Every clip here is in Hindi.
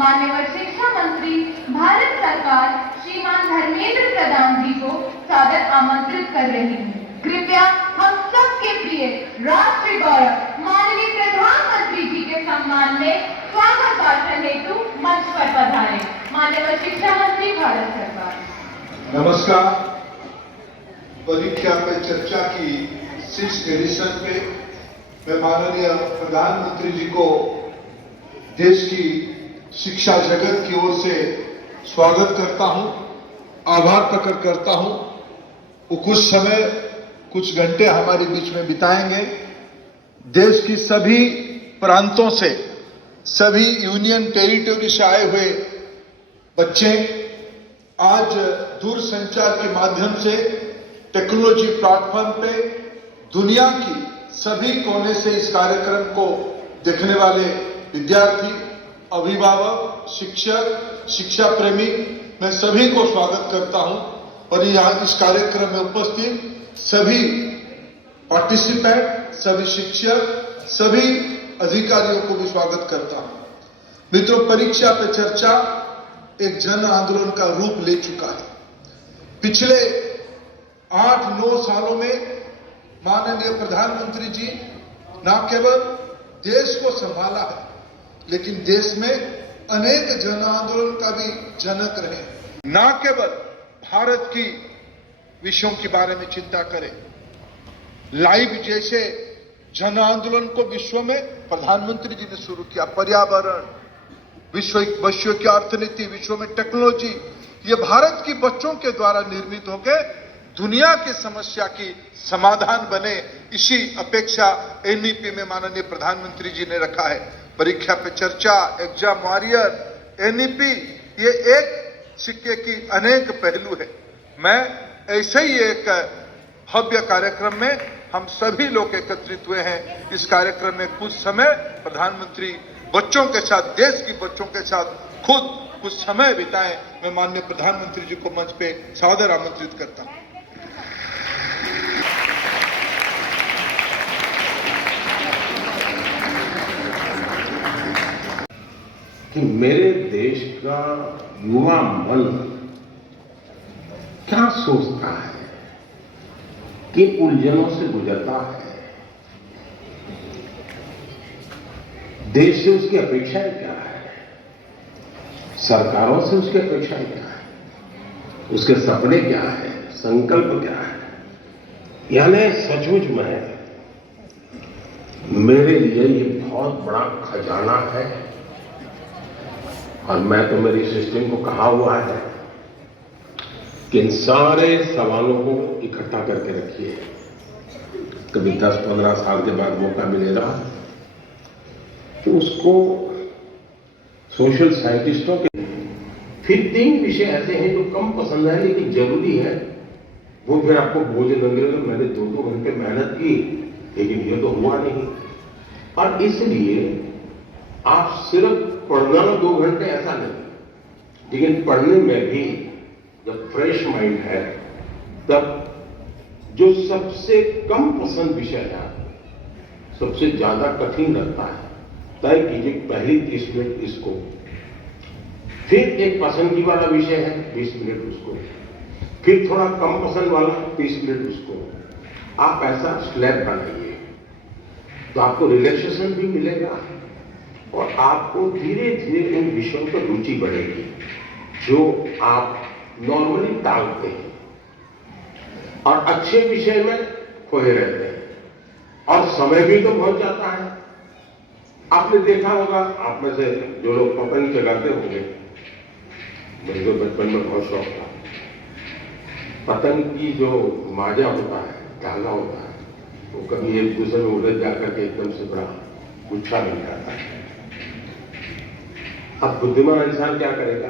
माननीय शिक्षा मंत्री भारत सरकार श्रीमान धर्मेंद्र प्रधान जी को सादर आमंत्रित कर रही हूँ। कृपया हम सबके प्रिय राष्ट्रीय गौरव माननीय प्रधानमंत्री जी के सम्मान में स्वागत भाषण हेतु मंच पर पधारे। माननीय शिक्षा मंत्री भारत सरकार। नमस्कार। परीक्षा पे चर्चा की 6th एडिशन पे मैं माननीय प्रधानमंत्री जी को देश की शिक्षा जगत की ओर से स्वागत करता हूं, आभार प्रकट करता हूं। वो कुछ घंटे हमारे बीच में बिताएंगे। देश की सभी प्रांतों से, सभी यूनियन टेरिटरी से आए हुए बच्चे आज दूरसंचार के माध्यम से टेक्नोलॉजी प्लेटफॉर्म पे दुनिया की सभी कोने से इस कार्यक्रम को देखने वाले विद्यार्थी, अभिभावक, शिक्षक, शिक्षा प्रेमी, मैं सभी को स्वागत करता हूं और यहाँ इस कार्यक्रम में उपस्थित सभी पार्टिसिपेंट, सभी शिक्षक, सभी अधिकारियों को भी स्वागत करता हूं। मित्रों, परीक्षा पे चर्चा एक जन आंदोलन का रूप ले चुका है। पिछले 8-9 सालों में माननीय प्रधानमंत्री जी न केवल देश को संभाला है, लेकिन देश में अनेक जन आंदोलन का भी जनक रहे। न केवल भारत की विषयों के बारे में चिंता करें, लाइव जैसे जन आंदोलन को विश्व में प्रधानमंत्री जी ने शुरू किया। पर्यावरण, विश्व की अर्थनीति, विश्व में टेक्नोलॉजी, ये भारत की बच्चों के द्वारा निर्मित होकर दुनिया की समस्या की समाधान बने, इसी अपेक्षा एनईपी में माननीय प्रधानमंत्री जी ने रखा है। परीक्षा पे चर्चा, एग्जाम वॉरियर, एनईपी, ये एक सिक्के की अनेक पहलू है। मैं ऐसे ही एक भव्य कार्यक्रम में हम सभी लोग एकत्रित हुए हैं। इस कार्यक्रम में कुछ समय प्रधानमंत्री बच्चों के साथ, देश की बच्चों के साथ खुद कुछ समय बिताएं। मैं माननीय प्रधानमंत्री जी को मंच पे सादर आमंत्रित करता हूं। कि मेरे देश का युवा मन क्या सोचता है, किन उलझनों से गुजरता है, देश से उसकी अपेक्षाएं क्या है, सरकारों से उसकी अपेक्षाएं क्या है, उसके सपने क्या है, संकल्प क्या है। यानी सचमुच में मेरे लिए ये बहुत बड़ा खजाना है। और मैं तो मेरी सिस्टम को कहा हुआ है कि इन सारे सवालों को इकट्ठा करके रखिए। कभी 10-15 साल के बाद मौका मिलेगा तो उसको सोशल साइंटिस्टों के फिर 3 विषय ऐसे हैं जो कम पसंद है लेकिन जरूरी है, वो फिर आपको बोझ लगेगा। मैंने 2-2 घंटे मेहनत की लेकिन ये तो हुआ नहीं। और इसलिए आप सिर्फ पढ़ना 2 घंटे ऐसा नहीं, लेकिन पढ़ने में भी जब फ्रेश माइंड है तब जो सबसे कम पसंद विषय है, सबसे ज्यादा कठिन लगता है, तय कीजिए पहली 30 मिनट इसको, फिर एक पसंद वाला विषय है 20 मिनट उसको, फिर थोड़ा कम पसंद वाला 30 मिनट उसको। आप ऐसा स्लैब बनाइए तो आपको रिलैक्सेशन भी मिलेगा और आपको धीरे धीरे उन विषयों पर रुचि बढ़ेगी जो आप नॉर्मली टालते हैं और अच्छे विषय में खोए रहते हैं और समय भी तो बहुत जाता है। आपने देखा होगा, आप में से जो लोग पतंग चगाते होंगे, मुझे तो बचपन में बहुत शौक था। पतंग की जो माजा होता है, धागा होता है, वो कभी एक दूसरे में उलझ जाकर के एकदम से बड़ा गुच्छा बन जाता है। अब बुद्धिमान इंसान क्या करेगा,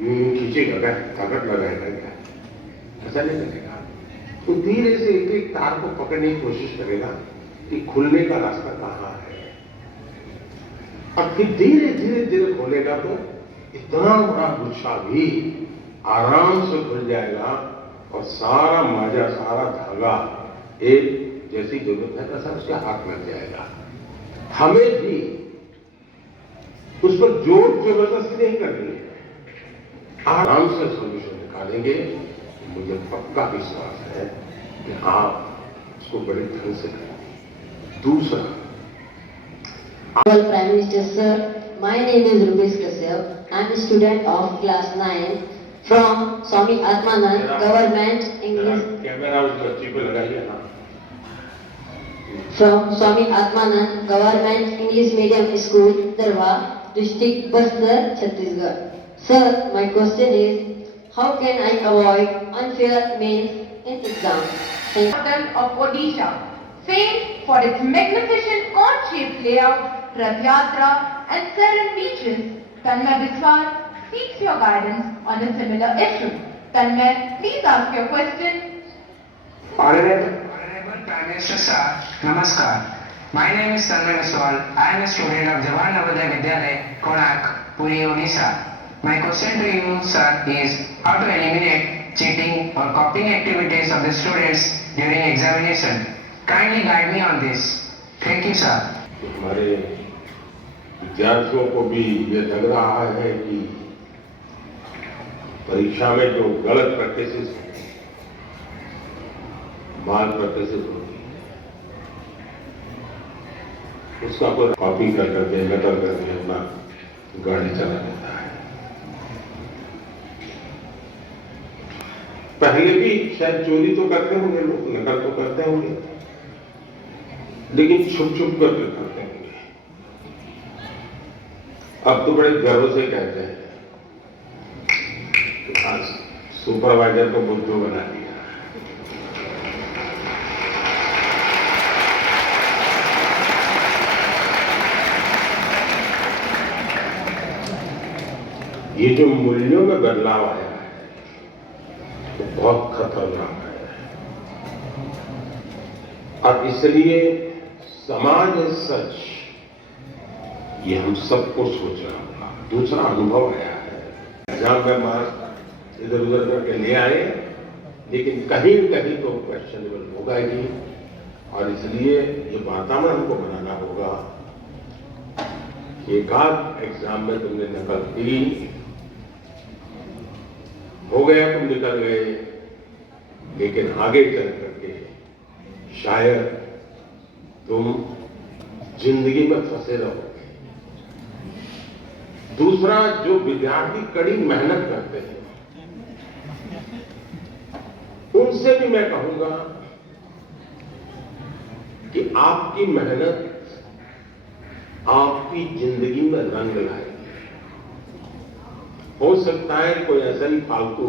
यूं खींचेगा, ताकत लगाएगा क्या, ऐसा नहीं करेगा। तो धीरे से एक तार को पकड़ने की कोशिश करेगा कि खुलने का रास्ता कहां है, और फिर धीरे धीरे धीरे खोलेगा तो इतना बड़ा गुच्छा भी आराम से खुल जाएगा और सारा माजा, सारा धागा एक जैसी जरूरत है वैसा उसके हाथ लग जाएगा। हमें भी उस पर जोर जबरदस्ती नहीं करनी है, आराम से सोल्यूशन निकालेंगे। मुझे पक्का विश्वास है कि आप उसको बड़े ढंग से करेंगे। दूसरा, Prime Minister Sir, my name is Rupesh Kashyap. I am a student of class 9 from Swami Atmanand Government English camera उस बच्ची को लगाइए ना। from Swami Atmanand Government English Medium School, Darwa, District Bastar, Chhattisgarh. Sir, my question is, how can I avoid unfair means in exam? Thank you. Capital of Odisha, famed for its magnificent cone-shaped layout, Rath Yatra and serene beaches, Tanmay Biswar seeks your guidance on a similar issue. Tanmay, please ask your question. Honorable Prime Minister Sir, Namaskar. My name is Tanmay Biswar. I am a student of Jawaharlal Navodaya Vidyalaya, Konark, Puri, Odisha. My question to you, sir, is how to eliminate cheating or copying activities of the students during examination. Kindly guide me on this. Thank you, sir. हमारे विद्यार्थियों को भी ये लग रहा है कि परीक्षा में जो गलत प्रैक्टिसेस माल प्रैक्टिसेस होती है, उसका कोई कॉपी कर करके नकल करके अपना गाड़ी चला लेता है। पहले भी शायद चोरी तो करते होंगे लोग, नकल तो करते होंगे, लेकिन छुप छुप करके करते होंगे। अब तो बड़े गर्व से कहते हैं कि आज सुपरवाइजर को बुद्धू बना दिया। ये जो मूल्यों में बदलाव आया है वो बहुत खतरनाक है, और इसलिए समाज सच ये हम सबको सोचना होगा। दूसरा अनुभव आया है, एग्जाम में मार्क्स इधर उधर करके ले आए, लेकिन कहीं कहीं तो क्वेश्चनेबल होगा ही, और इसलिए ये वातावरण हमको बनाना होगा। एक आध एग्जाम में तुमने नकल की, हो गया, तुम निकल गए, लेकिन आगे चल करके शायद तुम जिंदगी में फंसे रहोगे। दूसरा, जो विद्यार्थी कड़ी मेहनत करते हैं उनसे भी मैं कहूंगा कि आपकी मेहनत आपकी जिंदगी में रंग लाएगी। हो सकता है कोई ऐसा ही फालतू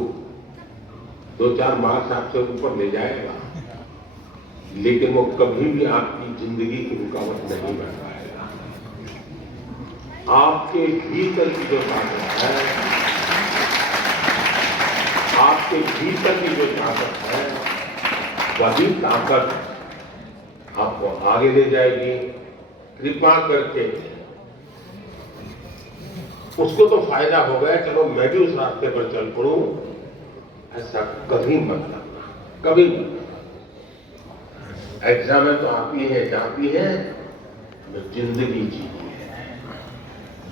2-4 मार्क्स आपसे ऊपर ले जाएगा, लेकिन वो कभी भी आपकी जिंदगी की रुकावट नहीं बन पाएगा। आपके भीतर की जो ताकत है, आपके भीतर की जो ताकत है, वही ताकत आपको आगे ले जाएगी। कृपा करके उसको तो फायदा हो गया, चलो मैं भी उस रास्ते पर चल पड़ूं, ऐसा कभी मत करना, कभी मत करना। एग्जाम में तो आती है जाती है, तो जिंदगी जीनी है,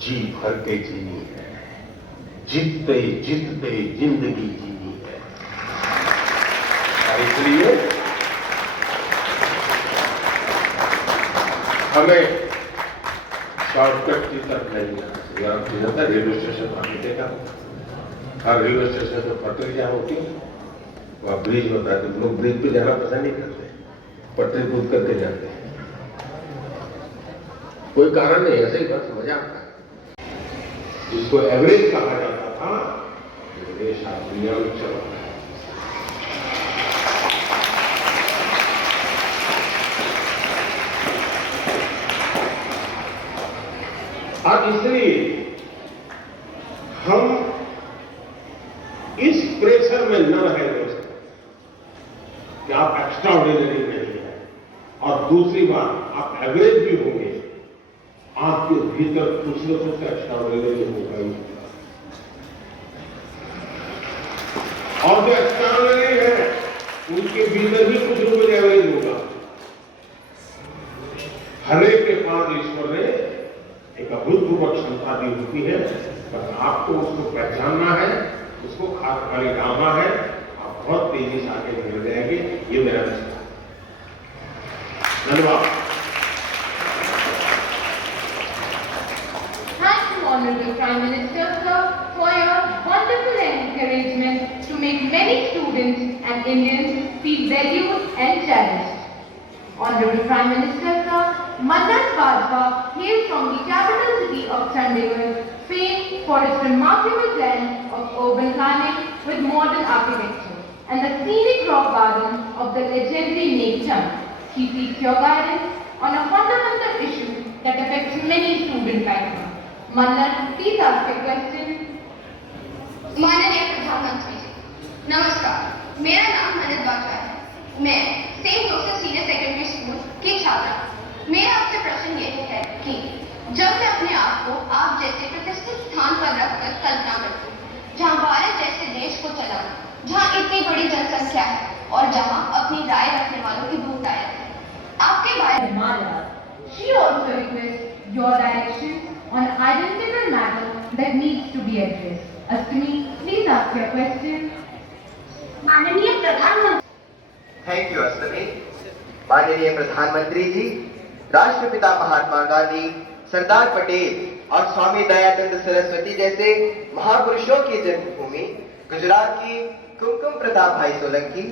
जी भर के जीनी है, जीतते जीतते जिंदगी जीनी है। और इसलिए हमें शॉर्टकट की तरफ नहीं जाना चाहिए। आप जाता रेलवे स्टेशन आगे देखा, हर रेलवे स्टेशन पर पटरियां होती, वहां ब्रिज होता है, तो लोग ब्रिज पे जाना पसंद नहीं करते, पटरी कूद करके जाते हैं। कोई कारण नहीं, ऐसे ही बस मजा आता है। जिसको एवरेज कहा जाता था, देश आज दुनिया में चल रहा है। और इसलिए हम इस प्रेशर में न रहे दोस्तों कि आप एक्स्ट्रा ऑर्डिनरी नहीं है, और दूसरी बात आप एवरेज भी होंगे, आपके भीतर कुछ न कुछ एक्स्ट्रा ऑर्डिनरी होगा ही। और जो एक्स्ट्रा ऑर्डिनरी है उनके भीतर ही कुछ न कुछ एवरेज होगा। हर एक के पास ईश्वर ने एक अभूतपूर्व क्षमता दी होती है, बस आपको उसको पहचानना है, उसको खास खाली डालना है, आप बहुत तेजी से आगे बढ़ जाएंगे। ये मेरा विश्वास है। धन्यवाद। Thank you, Honorable Prime Minister, sir, for your wonderful encouragement to make many students and Indians feel valued and cherished. Honorable Prime Minister, sir, Mannan Bajpa hails from the capital city of Chandigarh, famed for its remarkable blend of urban planning with modern architecture and the scenic rock garden of the legendary nature. He seeks your guidance on a fundamental issue that affects many students right now. Mannan, please ask a question. माननीय प्रधानमंत्री जी, नमस्कार। मेरा नाम अनित बाजवा है। मैं saint Joseph senior secondary school की छात्रा हूँ। मेरा आपसे प्रश्न ये है कि जब मैं अपने आप को आप जैसे प्रतिष्ठित स्थान पर रखकर कल्पना करती हूँ, जहाँ भारत जैसे देश को चलाना, जहाँ इतनी बड़ी जनसंख्या है और जहाँ अपनी राय रखने वालों की बहुतायत है, आपके बारे में Mala. She also requests your direction on an identical matter that needs to be addressed. Astmi, please ask your question. माननीय प्रधानमंत्री। थैंक यू अष्टमी। माननीय प्रधानमंत्री जी, राष्ट्रपिता महात्मा गांधी, सरदार पटेल और स्वामी दयानंद सरस्वती जैसे महापुरुषों की जन्मभूमि गुजरात की कुमकुम प्रताप भाई सोलंकी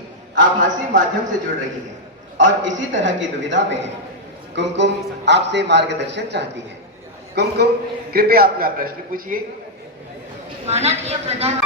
आभासी माध्यम से जुड़ रही है और इसी तरह की दुविधा में है। कुमकुम आपसे मार्गदर्शन चाहती है। कुमकुम, कृपया अपना प्रश्न पूछिए। माननीय प्रधान